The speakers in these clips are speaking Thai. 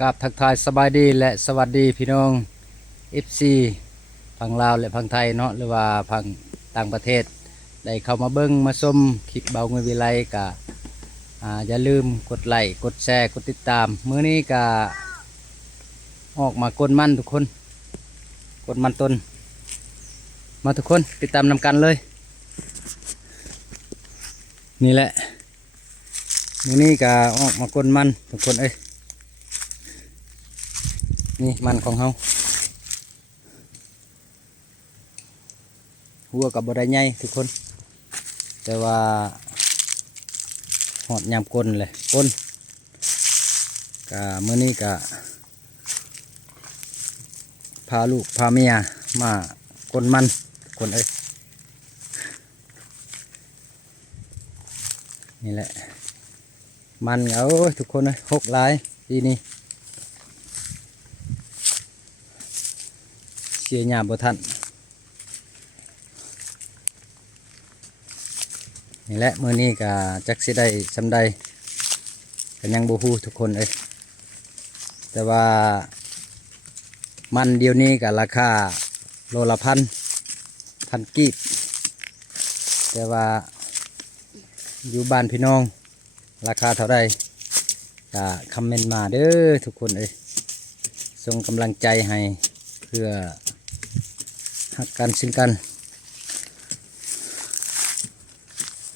กับทักทายสบายดีและสวัสดีพี่น้อง FC พังลาวและพังไทยเนาะหรือว่าพังต่างประเทศได้เข้ามาเบิ้งมาชมคลิปเบาเงยวิไลกะอย่าลืมกดไลค์กดแชร์กดติดตามมื้อนี้กะออกมากดมันทุกคนกดมันต้นมาทุกคนติดตามนำกันเลยนี่แหละมื้อนี้กะออกมากดมันทุกคนเอ้ยนี่มันของเฮาหัวกับบได้ใหญ่ทุกคนแต่ว่าหอดยามกลเลยกลกะมื้อนี้กะพาลูกพาเมียมากลมันทุกคนเอ้ยนี่แหละมันเอาทุกคนเลยหกหลายปีนี้เสียหญ้าบ่ทันนี่แหละมื้อนี้ก็จักสิได้ซำใดก็ยังบ่ฮู้ทุกคนเอ้ยแต่ว่ามันเดี๋ยวนี้ก็ราคาโลละพันกีบแต่ว่าอยู่บ้านพี่น้องราคาเท่าใดก็คอมเมนต์มาเด้อทุกคนเอ้ยส่งกำลังใจให้เพื่อหักกันซึ่งกัน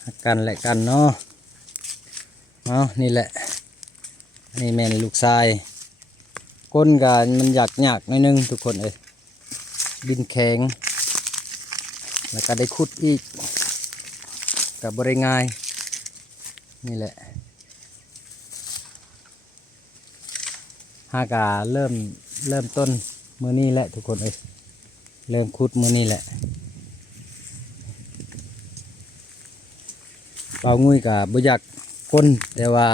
หักกันและกันเนาะเอานี่แหละนี่แม่นี่ลูกชายก้นกันมันหยากหน่อยนึงทุกคนเอ้ยดินแข็งแล้วก็ได้ขุดอีกกับบริง่ายนี่แหละหากาเริ่มต้นมือนี้แหละทุกคนเอ้ยเริ่มขุดมือนี้แหละเป่างุ้ยกับบุยักก้นแต่ว่า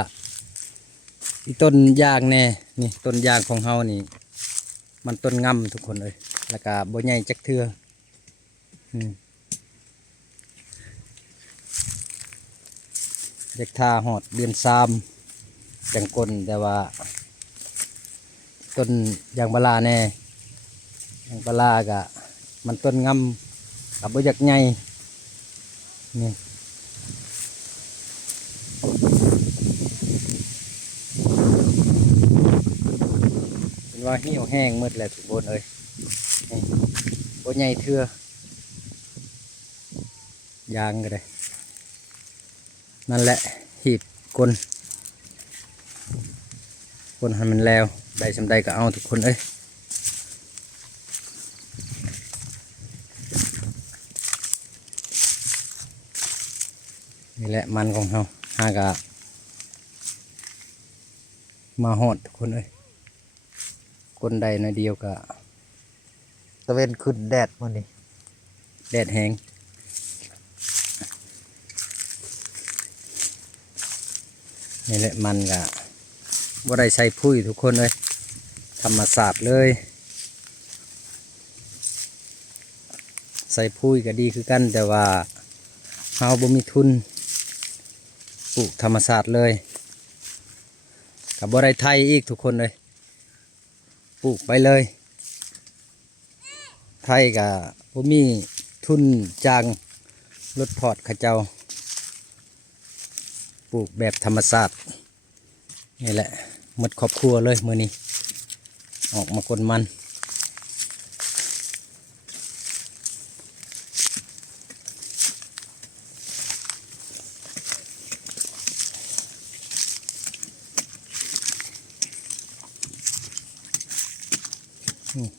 อีต้นยางแน่นี่ต้นยางของเฮานี่มันต้นงำทุกคนเอ้ยแล้วก็บ่ใหญ่จักเทื่อเด็กทาหอดเดือน3จังกลแต่ว่าต้นยางบาลาแน่ยางบาลากะมันต้นงำกับบ่อยากใหญ่นี่เป็นว่าเหี่ยวแห้งหมดแล้วทุกคนเอ้ยนี่บ่ใหญ่เทื่อยางก็ได้นั่นแหละหีบก้นให้มันแล้วได้สำใดก็เอาทุกคนเอ้ยนี่แหละมันของเราหากะมาหอดทุกคนเอ้ยก้นใดในเดียวกะตะเวนขึ้นแดดมันนี่แดดแห้งนี่แหละมันกะบ่ได้ใส่ปุ๋ยทุกคนเลยธรรมศาสตร์เลยใส่ปุ๋ยก็ดีคือกันแต่ว่าเฮาบ่มีทุนปลูกธรรมศาสตร์เลยกับบ่ได้ไทยอีกทุกคนเลยปลูกไปเลยไทยกับบ่มีทุนจ้างรถพอร์ตเขาเจ้าปลูกแบบธรรมศาสตร์นี่แหละหมดครอบครัวเลยมื้อนี้ออกมากลมัน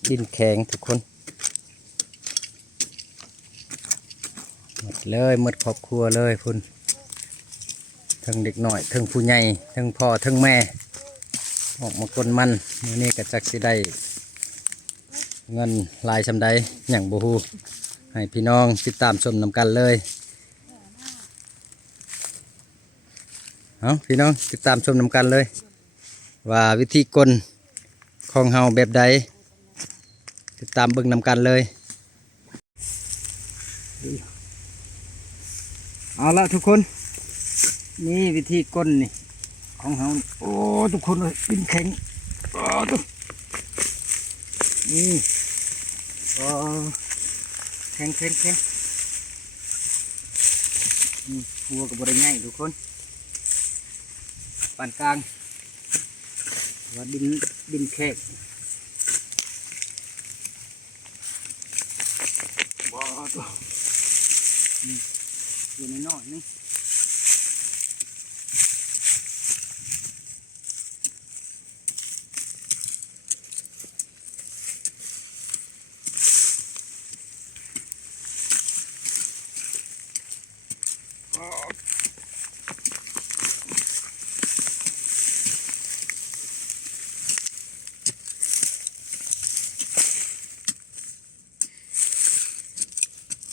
ดินแข็งทุกคนหมดเลยหมดครอบครัวเลยพุ่นทั้งเด็กหน่อยทั้งผู้ใหญ่ทั้งพ่อทั้งแม่ออกมากลมันมื้อนี้ก็จักสิได้เงินลายชำใดอย่างบ่ฮู้ให้พี่น้องติดตามชมนำกันเลยเอาพี่น้องติดตามชมนำกันเลยว่าวิธีกลของเฮาแบบใดติดตามเบิ่งนำกันเลยเอาละทุกคนนี่วิธีกลนี่ของเฮาโอ้ทุกคนเลยดินแข็ง อ๋อตัวนี่อ๋อแข็งแข็งแข็งหัวกับบริง่ายทุกคนปานกลางว่าดินแคบว้าวตัวอยู่ในน้อยนึง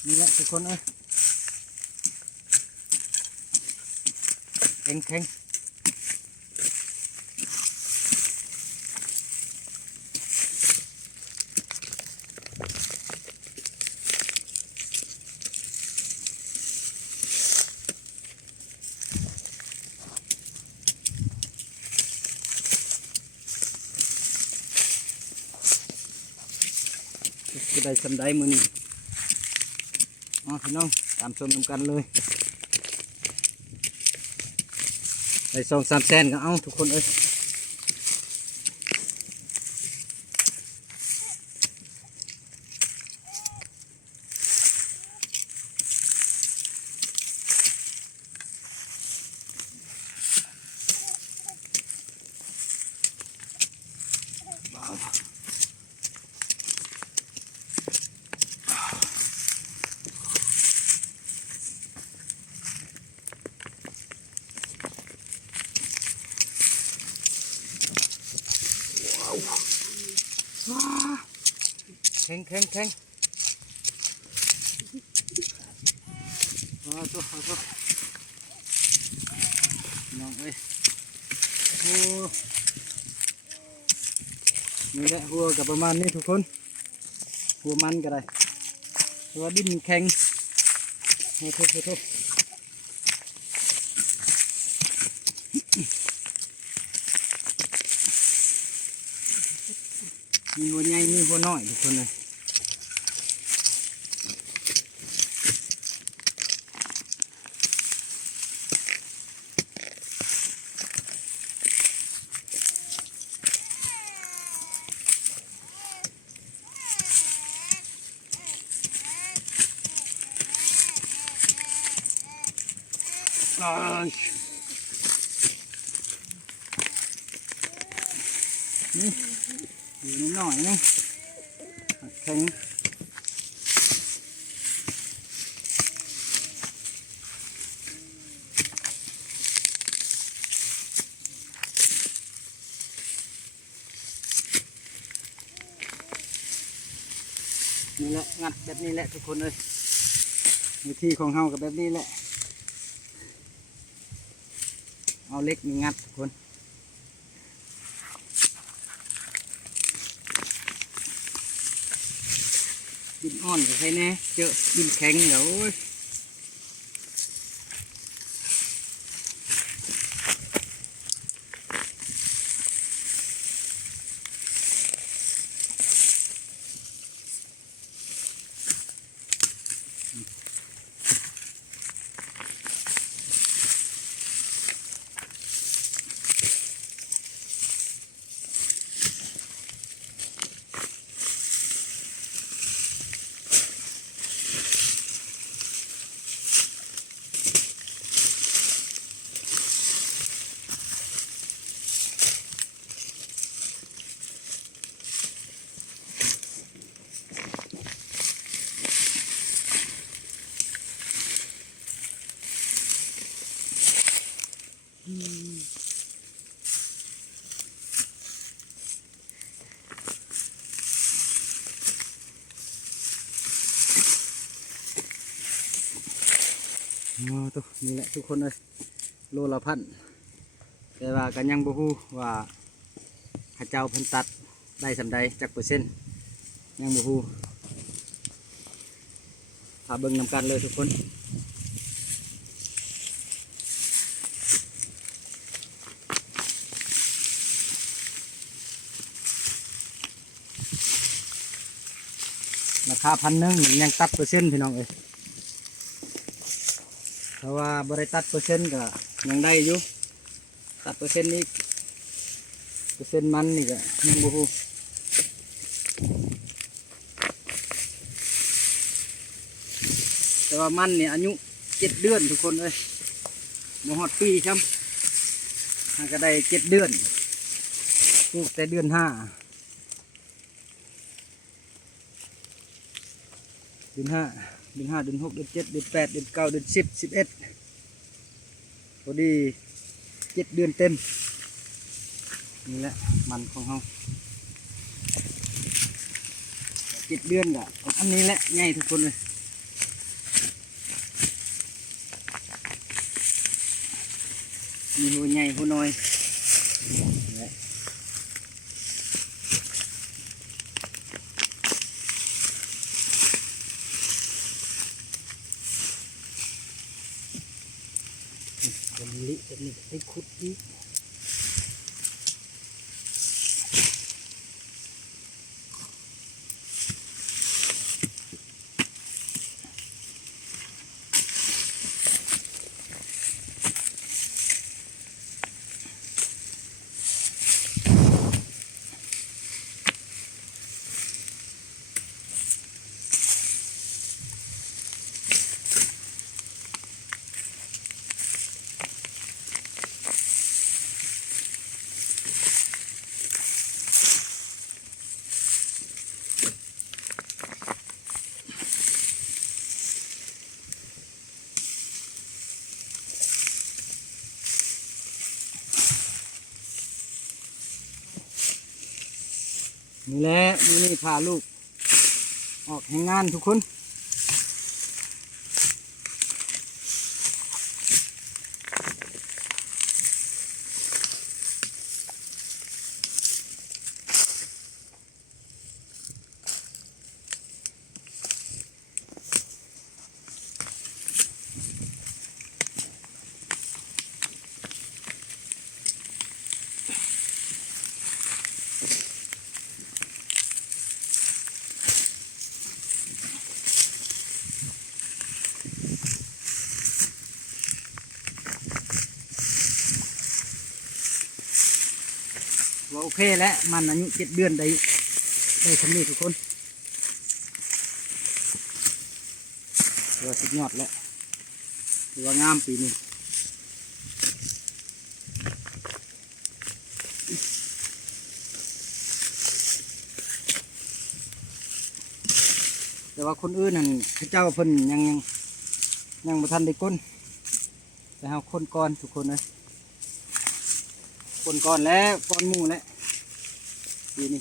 นี่แหละทุกคนเอ้ยแข็งแข็งจะได้สำได้มือนี่อ๋อพี่น้องตามชมกันเลยได้2-3 แสนก็เอาทุกคนเอ้ยแข็งแข็งแข็งเอาตัวน้องเอ้ยโอ้นี่แหละหัวกับประมาณนี้ทุกคนหัวมันก็ได้หัวดินแข็งโอ้โหมีหัวใหญ่มีหัวน้อยทุกคนเลยนี่อยู่นิดหน่อยนี่แข็งนี่แหละงัดแบบนี้แหละทุกคนเลยวิธีของเฮากับแบบนี้แหละเอาเล็กนี่งัดทุกคนดินอ่อนกับใครแน่เจอดินแข็งเดี๋ยวตัวนี่แหละทุกคนเลยโลละพันแต่ว่ากันยังบ่ฮู้ว่าข้าเจ้าเพิ่นตัดได้สำใดจักเปอร์เซ็นต์ยังบ่ฮู้ถ้าเบิ่งนำกันเลยทุกคน ราคา1,000ยังตัดเปอร์เซ็นต์พี่น้องเอ้ยเพราะว่าบริตัดเปอร์เซ็นต์ก็ยังได้อยู่ตัดเปอร์เซ็นต์นี้เปอร์เซ็นต์มันนี่ก็ยังบ่ฮู้แต่ว่ามันนี่อายุ7 เดือนทุกคนเลยบ่ฮอดปีครับมันก็ได้7 เดือนปลูกแต่เดือน 5เดือน 5เดือน 5เดือน 6เดือน 7เดือน 8เดือน 9เดือน 10 11พอดี7 เดือนเต็มนี่แหละมันของเรา7 เดือนก็อันนี้แหละง่ายทุกคนเลยมีหัวใหญ่หัวน้อยเป็นลิเป็นนี่ไปขุดอีกนี่แหละนี่พาลูกออกแห่งงานทุกคนว่าโอเคแล้วมันอายุ7 เดือนได้ทำนี่ทุกคนว่าสุดยอดแล้วถือว่างามปีนี้แต่ว่าคนอื่นนั่นพระเจ้าเพิ่นยังบ่ทันได้ก้นแต่เฮาคนก่อนทุกคนเลยคนก่อนแล้วก่อนหมู่แล้วปีนี้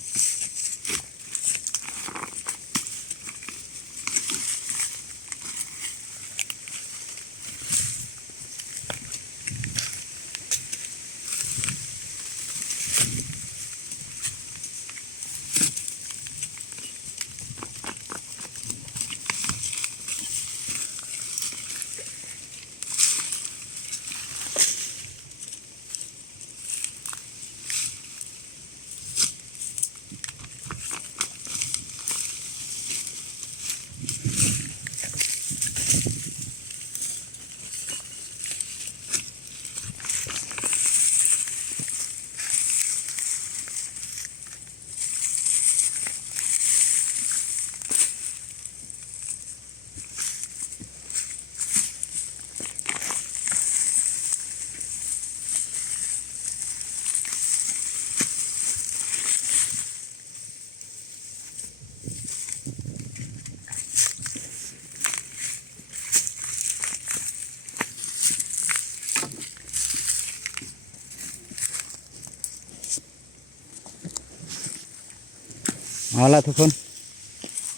เอาละทุกคน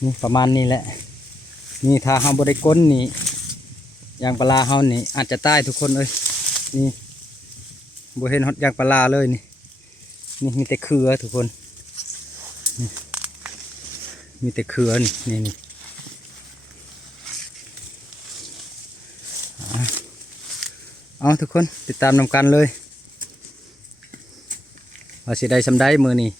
นี่ประมาณนี้แหละนี่ถ้าเฮาบ่ได้ก้นนี่ยางปลาเฮานี่อาจจะตายทุกคนเลยนี่บ่เห็นฮอดยางปลาเลยนี่มีแต่เครือทุกคนนี่มีแต่เครือนี่เอาทุกคนติดตามนำกันเลยว่าสิได้สำได้มือนี่